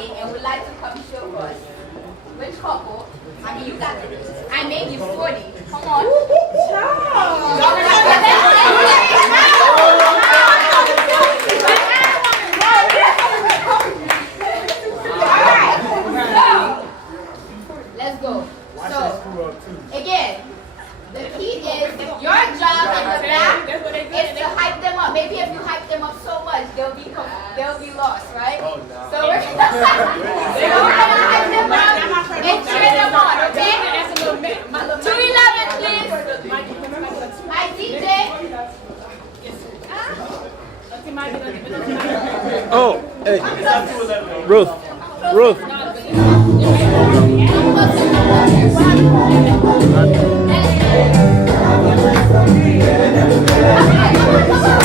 party and would like to come show us which couple, I mean, you got this. I made you 40. Come on. Let's go. So, again, the key is your job at the back is to hype them up. Maybe if you hype them up so much, they'll be lost, right? So we're gonna hype them up and cheer them on, okay? 211, please. My DJ. Oh, hey. Ruth. Come on.